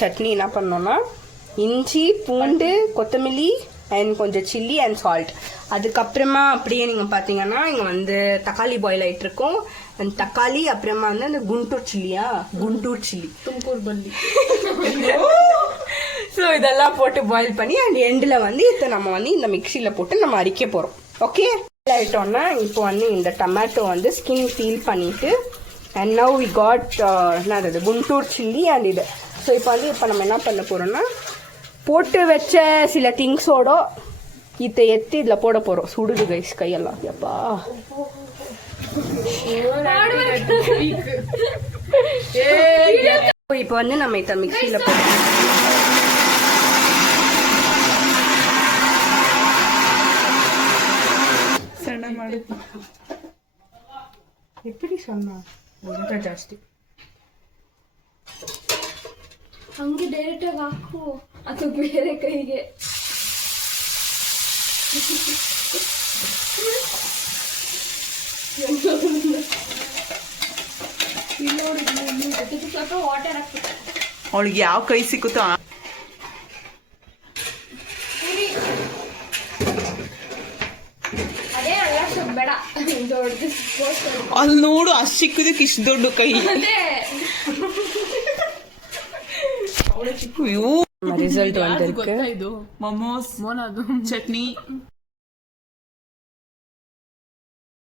சட்னி என்ன பண்ணோம்னா இஞ்சி பூண்டு கொத்தமல்லி அண்ட் கொஞ்சம் சில்லி அண்ட் சால்ட். அதுக்கப்புறமா அப்படியே நீங்கள் பார்த்தீங்கன்னா இங்கே வந்து தக்காளி பாயில் ஆகிட்டு இருக்கும். அந்த தக்காளி அப்புறமா வந்து அந்த குண்டூர் சில்லி தும்கூர் பல்லி. ஸோ இதெல்லாம் போட்டு பாயில் பண்ணி அண்ட் எண்டில் வந்து இதை நம்ம வந்து இந்த மிக்சியில் போட்டு நம்ம அரைக்க போகிறோம். ஓகே ஆகிட்டோன்னா இப்போ வந்து இந்த டொமேட்டோ வந்து ஸ்கின் பீல் பண்ணிவிட்டு அண்ட் நவ் வி காட் என்னது குண்டூர் சில்லி அண்ட் இது. ஸோ இப்போ நம்ம என்ன பண்ண போகிறோம்னா போட்டு வச்ச சில திங்ஸோட இதை எடுத்து இதில் போட போகிறோம். சுடுது கைஸ் கையெல்லாம். எப்பா இப்போ வந்து நம்ம இதை மிக்சியில் போடுறோம். எப்படி சொன்னா ಜಾಸ್ತಿ ಹಂಗೆ ಡೈರೆಕ್ಟಾಗಿ ಹಾಕು ಅದು ಬೇರೆ ಕೈಗೆ. ಸ್ವಲ್ಪ ವಾಟರ್ ಹಾಕ್ಬೇಕು. ಅವಳಿಗೆ ಯಾವ ಕೈ ಸಿಕ್ಕುತ್ತೋ ಅದೇ ಅಲ್ಲ ಸ್ವಲ್ಪ ಬೇಡ ದೊಡ್ಡದು ಅಲ್ಲಿ ನೋಡು ಅಷ್ಟು ಸಿಕ್ಕುದಕ್ಕೆ ಇಷ್ಟು ದೊಡ್ಡ ಕೈ. ಅದೇ ரிசல்ட் வந்திருக்கு. ಇದು ಮೊಮೋಸ್ ಚಟ್ನಿ